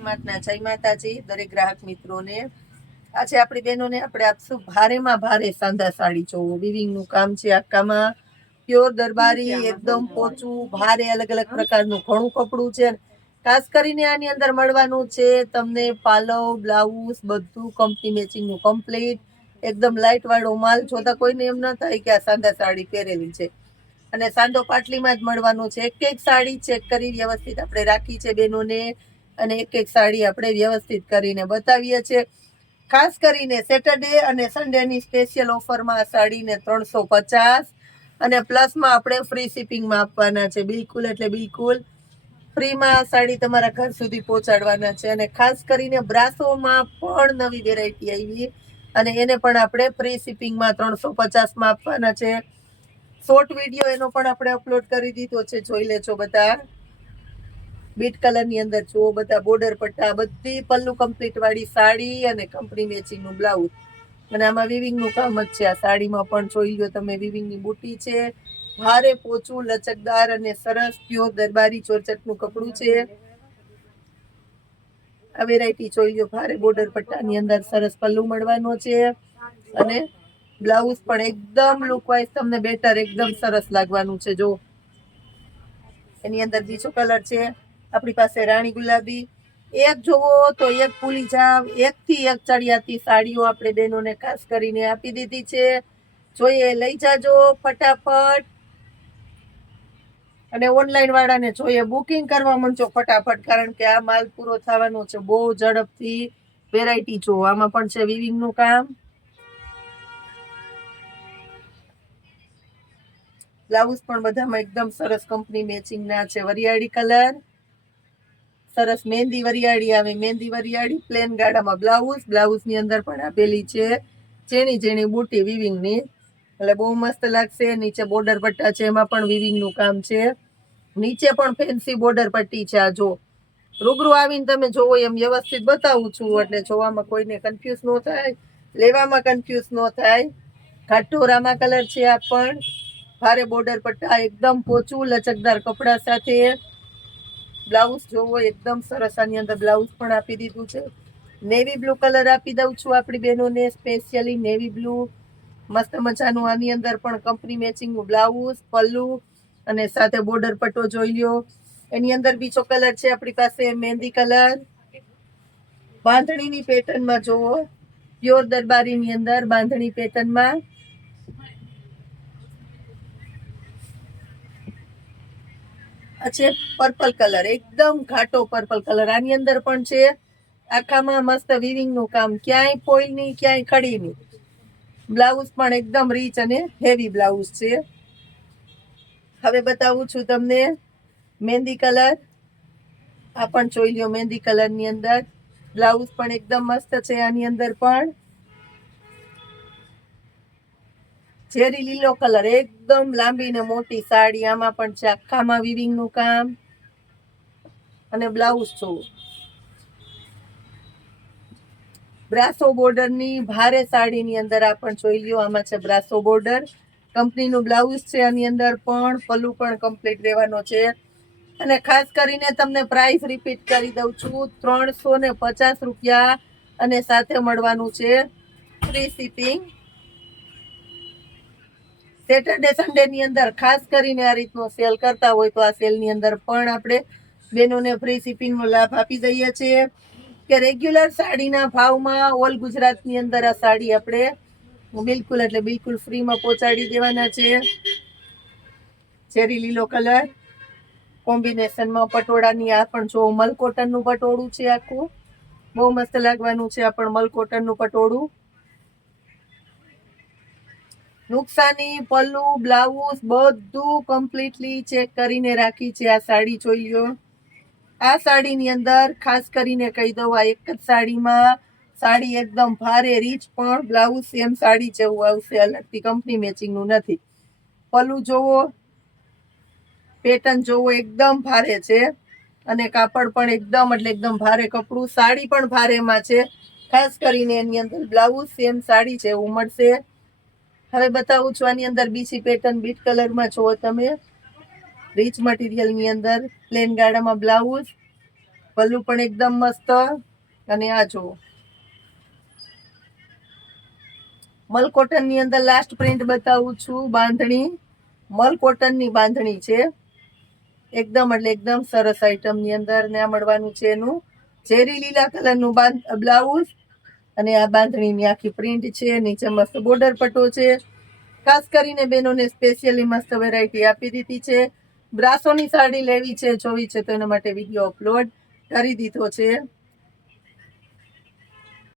પરમાત્મા જય માતાજી દરેક ગ્રાહક મિત્રોને આજે આપણી બહેનોને આપણે આપશું ભારેમાં ભારે સાંધા સાડી જોવો વિવિંગનું કામ છે આખામાં પ્યોર દરબારી એકદમ પોચું ભારે અલગ અલગ પ્રકારનું ઘણું કપડું છે ખાસ કરીને આની અંદર મળવાનું છે તમને પાલવ બ્લાઉઝ બધું કંપની મેચિંગનું કમ્પ્લીટ એકદમ લાઇટ વાળો માલ જોતા કોઈને એમ ન થાય કે આ સાંધા સાડી પહેરેલી છે અને સાંધો પાટલીમાં જ મળવાનો છે એક એક સાડી ચેક કરી વ્યવસ્થિત આપણે રાખી છે બહેનોને અને એક એક સાડી આપણે વ્યવસ્થિત કરીને બતાવીએ છીએ ખાસ કરીને સેટરડે અને સન્ડેની સ્પેશિયલ ઓફરમાં સાડીને 350 અને પ્લસમાં આપણે ફ્રી શિપિંગમાં આપવાના છે બિલકુલ એટલે બિલકુલ ફ્રીમાં સાડી તમારા ઘર સુધી પહોંચાડવાના છે અને ખાસ કરીને બ્રાસોમાં પણ નવી વેરાયટી આવી અને એને પણ આપણે ફ્રી શિપિંગમાં 350માં આપવાના છે શોર્ટ વિડીયો એનો પણ આપણે અપલોડ કરી દીધો છે જોઈ લેજો બધા બીટ કલરની અંદર જુઓ બધા બોર્ડર પટ્ટા બધી પલ્લુ કમ્પ્લીટ વાળી સાડી અને કંપની મેચિંગનું બ્લાઉઝ અને આમાં વિવિંગનું કામ જ છે આ સાડીમાં પણ જોઈ લો તમે વિવિંગની બુટી છે ભારે પોચું લચકદાર અને સરસ પ્યોર દરબારી ચોરચટનું કપડું છે આ વેરાયટી જોઈ લો ભારે બોર્ડર પટ્ટાની અંદર સરસ પલ્લુ મળવાનો છે અને બ્લાઉઝ પણ એકદમ લુક વાઇઝ તમને બેટર એકદમ સરસ લાગવાનું છે જો એની અંદર બીજો કલર છે આપણી પાસે રાણી ગુલાબી એક જોવો તો એક ભૂલી જાવ એકથી એક ચડિયાતી સાડીઓ આપણે બહેનોને ખાસ કરીને આપી દીધી છે જોઈએ લઈ જાજો ફટાફટ અને ઓનલાઈન વાળાને જોઈએ બુકિંગ કરવા માંડજો ફટાફટ કારણ કે આ માલ પૂરો થવાનો છે બહુ ઝડપથી વેરાયટી જો આમાં પણ છે વિવિંગનું કામ બ્લાઉઝ પણ બધામાં એકદમ સરસ કંપની મેચિંગના છે વરિયાળી કલર સરસ મહેંદી વરિયાળી આવે મહેંદી વરિયાળી પ્લેન ગાડામાં બ્લાઉઝની અંદર પણ આપેલી છે ઝીણી ઝીણી બુટી વિવિંગની એટલે બહુ મસ્ત લાગશે નીચે બોર્ડર પટ્ટા છે એમાં પણ વિવિંગનું કામ છે નીચે પણ ફેન્સી બોર્ડર પટ્ટી છે આ જો રૂબરૂ આવીને તમે જોવો એમ વ્યવસ્થિત બતાવું છું એટલે જોવામાં કોઈને કન્ફ્યુઝ ન થાય લેવામાં કન્ફ્યુઝ ન થાય ઘાટોરામાં કલર છે આ પણ ભારે બોર્ડર પટ્ટા એકદમ પોચું લચકદાર કપડા સાથે બ્લાઉઝ જોવો એકદમ સરસ આની અંદર બ્લાઉઝ પણ આપી દીધું છે નેવી બ્લુ કલર આપી દઉં છું આપણી બહેનોને સ્પેશિયલી નેવી બ્લુ મસ્ત મજાનું આની અંદર પણ કંપની મેચિંગનું બ્લાઉઝ પલ્લુ અને સાથે બોર્ડર પટ્ટો જોઈ લ્યો એની અંદર બીજો કલર છે આપણી પાસે મહેંદી કલર બાંધણીની પેટર્નમાં જોવો પ્યોર દરબારીની અંદર બાંધણી પેટર્નમાં આ છે પર્પલ કલર એકદમ ઘાટો પર્પલ કલર આની અંદર પણ છે આખામાં મસ્ત વિવિંગનું કામ ક્યાંય ફોઈલની ક્યાંય ખડીની બ્લાઉઝ પણ એકદમ રીચ અને હેવી બ્લાઉઝ છે હવે બતાવું છું તમને મહેંદી કલર આ પણ જોઈ લો મહેંદી કલરની અંદર બ્લાઉઝ પણ એકદમ મસ્ત છે આની અંદર પણ ઝેરી લીલો કલર એકદમ લાંબી ને મોટી સાડી આમાં પણ છે આખામાં વિવિંગનું કામ અને બ્લાઉઝ જોવો બ્રાસો બોર્ડરની ભારે સાડીની અંદર આ પણ જોઈ લ્યો આમાં છે બ્રાસો બોર્ડર કંપનીનું બ્લાઉઝ છે આની અંદર પણ પલ્લુ પણ કમ્પ્લીટ રહેવાનો છે અને ખાસ કરીને તમને પ્રાઇસ રિપીટ કરી દઉં છું 350 રૂપિયા અને સાથે મળવાનું છે ફ્રી શિપિંગ સેટરડે સન્ડેની અંદર ખાસ કરીને આ રીતનો સેલ કરતા હોય તો આ સેલની અંદર પણ આપણે બહેનોને ફ્રી શિપિંગનો લાભ આપી દઈએ છીએ કે રેગ્યુલર સાડીના ભાવમાં ઓલ ગુજરાતની અંદર આ સાડી આપણે બિલકુલ એટલે બિલકુલ ફ્રીમાં પહોંચાડી દેવાના છે ચેરી લીલો કલર કોમ્બિનેશનમાં પટોળાની આ પણ જો મલ કોટનનું પટોળું છે આખું બહુ મસ્ત લાગવાનું છે આ પણ મલ કોટનનું પટોળું નુકસાની પલ્લુ બ્લાઉઝ બધું કમ્પ્લીટલી ચેક કરીને રાખી છે આ સાડી જોઈ લ્યો આ સાડીની અંદર ખાસ કરીને કહી દઉં આ એક જ સાડીમાં સાડી એકદમ ભારે રીચ પણ બ્લાઉઝ સેમ સાડી જેવું આવશે અલગથી કંપની મેચિંગનું નથી પલ્લુ જોવો પેટર્ન જોવો એકદમ ભારે છે અને કાપડ પણ એકદમ એટલે એકદમ ભારે કપડું સાડી પણ ભારેમાં છે ખાસ કરીને એની અંદર બ્લાઉઝ સેમ સાડી જેવું મળશે હવે બતાવું છું આની અંદર બીજી પેટર્ન બીટ કલરમાં જુઓ તમે રીચ મટીરિયલની અંદર પ્લેન ગાળામાં બ્લાઉઝ પલ્લુ પણ એકદમ મસ્ત. અને આ જુઓ મલ કોટન ની અંદર લાસ્ટ પ્રિન્ટ બતાવું છું. બાંધણી મલ કોટન ની બાંધણી છે, એકદમ એટલે એકદમ સરસ આઈટમ ની અંદર. ને આ મળવાનું છે એનું ઝેરી લીલા કલર નું બ્લાઉઝ, અને આ બાંધણીની આખી પ્રિન્ટ છે. નીચે મસ્ત બોર્ડર પટ્ટો છે. ખાસ કરીને બહેનોને સ્પેશિયલી મસ્ત વેરાયટી આપી દીધી છે. બ્રાસોની સાડી લેવી છે, જોવી છે, તો એના માટે વિડીયો અપલોડ કરી દીધો છે.